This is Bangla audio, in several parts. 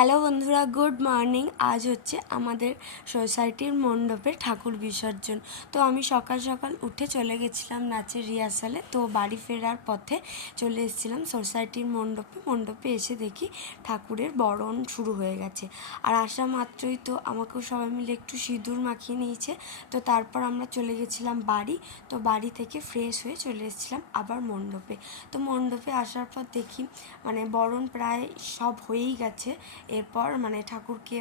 হ্যালো বন্ধুরা, গুড মর্নিং। আজ হচ্ছে আমাদের সোসাইটির মণ্ডপে ঠাকুর বিসর্জন। তো আমি সকাল সকাল উঠে চলে গেছিলাম নাচের রিহার্সালে। তো বাড়ি ফেরার পথে চলে এসেছিলাম সোসাইটির মণ্ডপে এসে দেখি ঠাকুরের বরণ শুরু হয়ে গেছে। আর আসা মাত্রই তো আমাকেও সবাই মিলে একটু সিঁদুর মাখিয়ে নিয়েছে। তো তারপর আমরা চলে গেছিলাম বাড়ি। তো বাড়ি থেকে ফ্রেশ হয়ে চলে এসেছিলাম আবার মণ্ডপে। তো মণ্ডপে আসার পর দেখি বরণ প্রায় সব হয়েই গেছে। এরপর ঠাকুরকে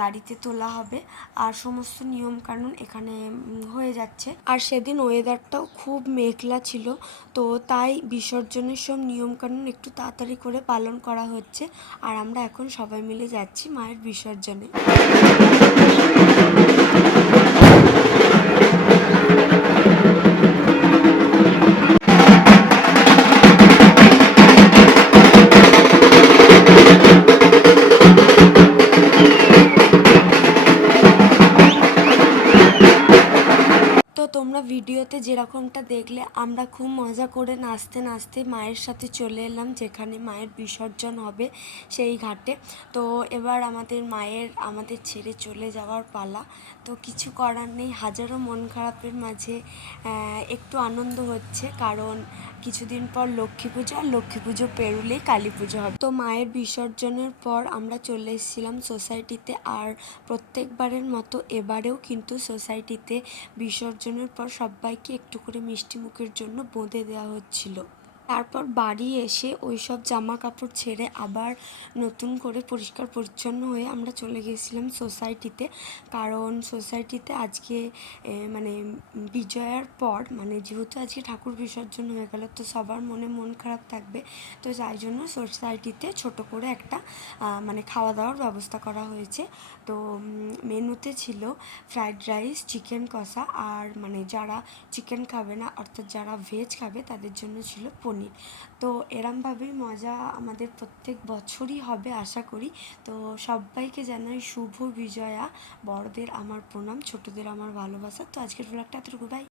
গাড়িতে তোলা হবে আর সমস্ত নিয়মকানুন এখানে হয়ে যাচ্ছে। আর সেদিন ওয়েদারটাও খুব মেঘলা ছিল, তো তাই বিসর্জনের সব নিয়মকানুন একটু তাড়াতাড়ি করে পালন করা হচ্ছে। আর আমরা এখন সবাই মিলে যাচ্ছি মায়ের বিসর্জনে। তো তোমরা ভিডিওতে যেরকমটা দেখলে, আমরা খুব মজা করে নাচতে নাচতে মায়ের সাথে চলে এলাম যেখানে মায়ের বিসর্জন হবে, সেই ঘাটে। তো এবার আমাদের ছেড়ে চলে যাওয়ার পালা। তো কিছু করার নেই, হাজারো মন খারাপের মাঝে একটু আনন্দ হচ্ছে, কারণ কিছুদিন পর লক্ষ্মী পুজো, আর লক্ষ্মী পুজো পেরোলেই কালী পুজো হবে। তো মায়ের বিসর্জনের পর আমরা চলে এসেছিলাম সোসাইটিতে। আর প্রত্যেকবারের মতো এবারেও কিন্তু সোসাইটিতে বিসর্জনের পর সবাইকে একটু করে মিষ্টি মুখের জন্য বোঁদে দেওয়া হচ্ছিল। তারপর বাড়ি এসে ওই সব জামা কাপড় ছেড়ে আবার নতুন করে পরিষ্কার পরিচ্ছন্ন হয়ে আমরা চলে গেছিলাম সোসাইটিতে। কারণ সোসাইটিতে আজকে বিজয়ার পর যেহেতু আজকে ঠাকুর বিসর্জন হয়ে গেল, তো সবার মন খারাপ থাকবে। তো যাই জন্য সোসাইটিতে ছোট করে একটা খাওয়া দাওয়ার ব্যবস্থা করা হয়েছে। তো মেনুতে ছিল ফ্রাইড রাইস, চিকেন কষা, আর যারা চিকেন খাবে না, অর্থাৎ যারা ভেজ খাবে তাদের জন্য ছিল পনির। তো এরমভাবেই মজা আমাদের প্রত্যেক বছরই হবে আশা করি। তো সবাইকে জানাই শুভ বিজয়া। বড়দের আমার প্রণাম, ছোটদের আমার ভালোবাসা। তো আজকের ব্লগটা এতটুকু, বাই।